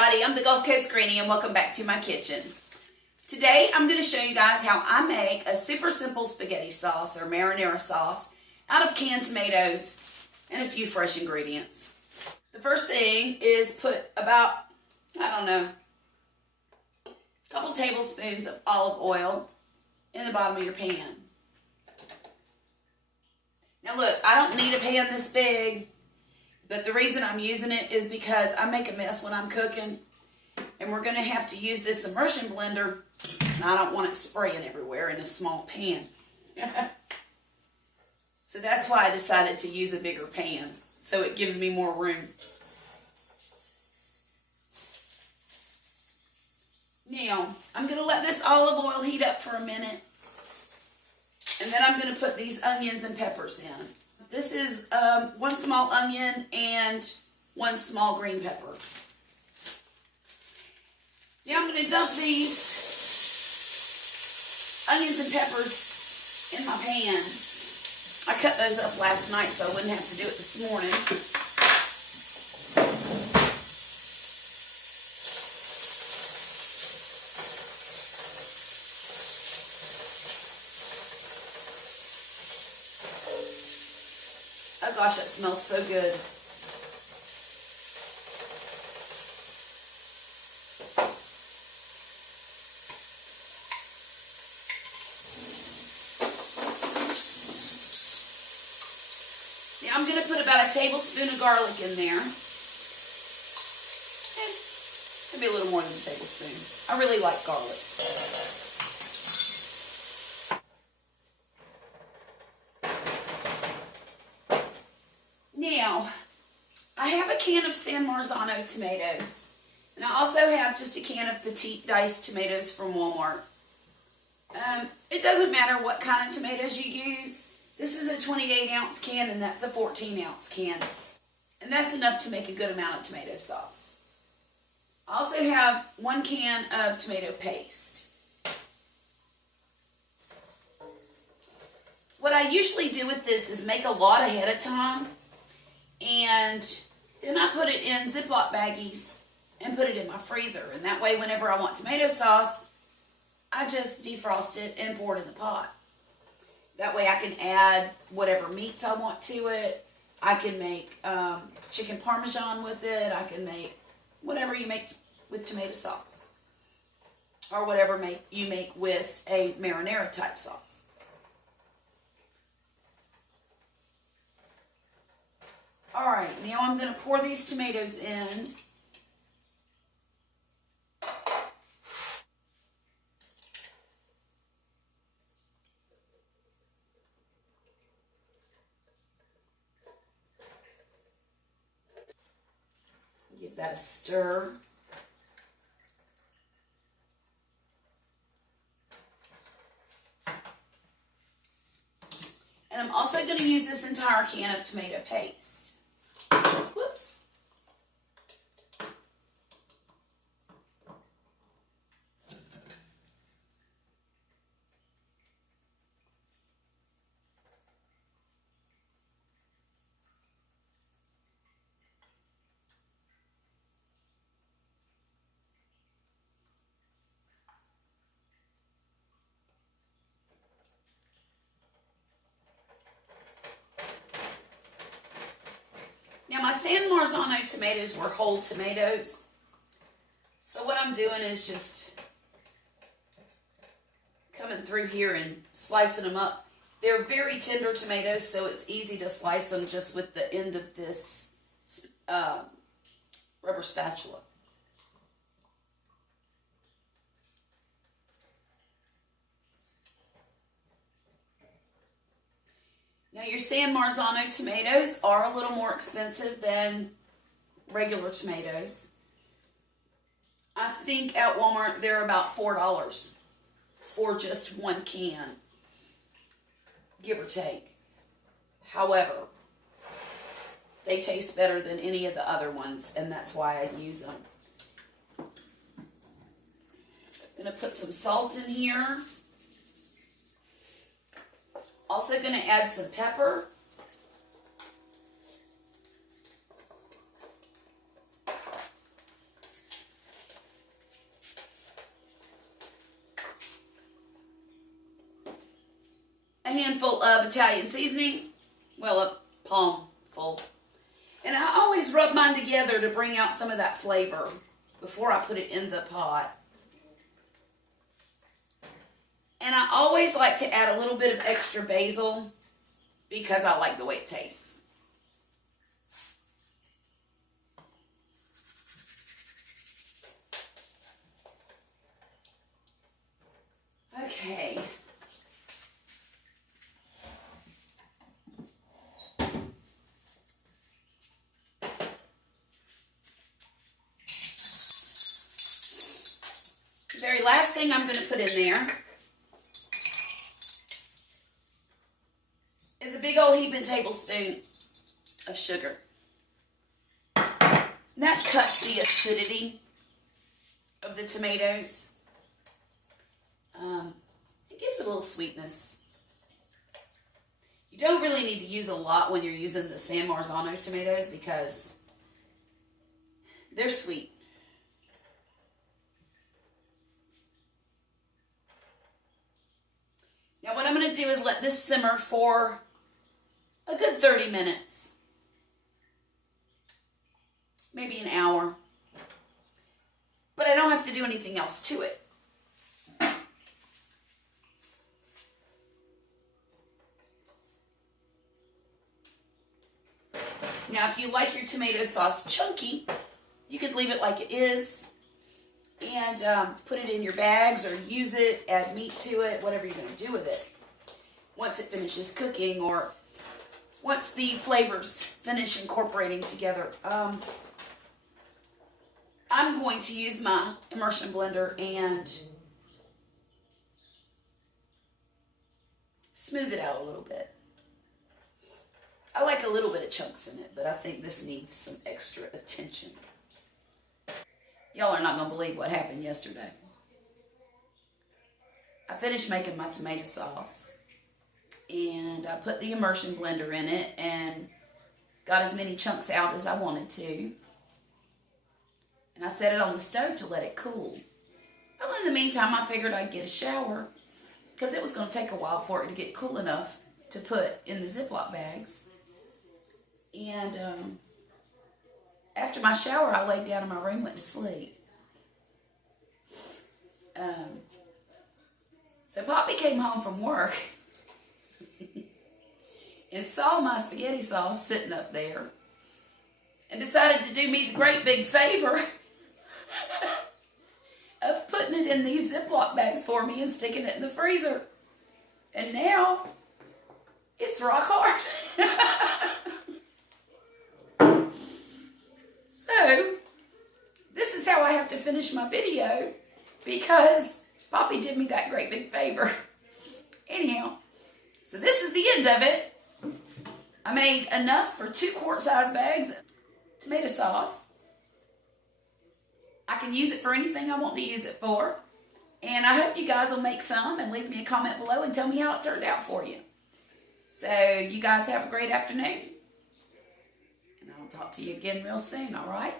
everybody, I'm the Gulf Coast Granny and welcome back to my kitchen. Today I'm going to show you guys how I make a super simple spaghetti sauce or marinara sauce out of canned tomatoes and a few fresh ingredients. The first thing is put about, a couple tablespoons of olive oil in the bottom of your pan. Now look, I don't need a pan this big. But the reason I'm using it is because I make a mess when I'm cooking. And we're going to have to use this immersion blender. And I don't want it spraying everywhere in a small pan. So that's why I decided to use a bigger pan. So it gives me more room. Now, I'm going to let this olive oil heat up for a minute. And then I'm going to put these onions and peppers in. This is one small onion and one small green pepper. Now I'm going to dump these onions and peppers in my pan. I cut those up last night so I wouldn't have to do it this morning. Oh gosh, that smells so good. Now I'm going to put about a tablespoon of garlic in there. Maybe a little more than a tablespoon. I really like garlic. Now, I have a can of San Marzano tomatoes, and I also have just a can of petite diced tomatoes from Walmart. It doesn't matter what kind of tomatoes you use. This is a 28-ounce can, and that's a 14-ounce can, and that's enough to make a good amount of tomato sauce. I also have one can of tomato paste. What I usually do with this is make a lot ahead of time. And then I put it in Ziploc baggies and put it in my freezer. And that way, whenever I want tomato sauce, I just defrost it and pour it in the pot. That way I can add whatever meats I want to it. I can make chicken parmesan with it. I can make whatever you make with tomato sauce. Or whatever you make with a marinara type sauce. Alright, now I'm going to pour these tomatoes in. Give that a stir. And I'm also going to use this entire can of tomato paste. Whoops. Now my San Marzano tomatoes were whole tomatoes. So what I'm doing is just coming through here and slicing them up. They're very tender tomatoes, so it's easy to slice them just with the end of this rubber spatula. Now your San Marzano tomatoes are a little more expensive than regular tomatoes. I think at Walmart they're about $4 for just one can, give or take. However, they taste better than any of the other ones, and that's why I use them. I'm going to put some salt in here. Also going to add some pepper. handful of Italian seasoning. Well, a palm full. And I always rub mine together to bring out some of that flavor before I put it in the pot. And I always like to add a little bit of extra basil because I like the way it tastes. Okay. The very last thing I'm going to put in there is a big old heaping tablespoon of sugar. And that cuts the acidity of the tomatoes. It gives it a little sweetness. You don't really need to use a lot when you're using the San Marzano tomatoes because they're sweet. Now what I'm going to do is let this simmer for a good 30 minutes. Maybe an hour. But I don't have to do anything else to it. Now, if you like your tomato sauce chunky, you could leave it like it is and put it in your bags or use it, add meat to it, whatever you're going to do with it once it finishes cooking or once the flavors finish incorporating together. I'm going to use my immersion blender and smooth it out a little bit. I like a little bit of chunks in it, but I think this needs some extra attention. Y'all are not going to believe what happened yesterday. I finished making my tomato sauce, and I put the immersion blender in it and got as many chunks out as I wanted to. And I set it on the stove to let it cool. Well, in the meantime, I figured I'd get a shower because it was going to take a while for it to get cool enough to put in the Ziploc bags. And after my shower, I laid down in my room, went to sleep. So Poppy came home from work and saw my spaghetti sauce sitting up there and decided to do me the great big favor of putting it in these Ziploc bags for me and sticking it in the freezer. And now it's rock hard. So, this is how I have to finish my video because Poppy did me that great big favor. Anyhow, so this is the end of it. I made enough for 2 quart-size bags of tomato sauce. I can use it for anything I want to use it for. And I hope you guys will make some and leave me a comment below and tell me how it turned out for you. So, you guys have a great afternoon. I'll talk to you again real soon, all right?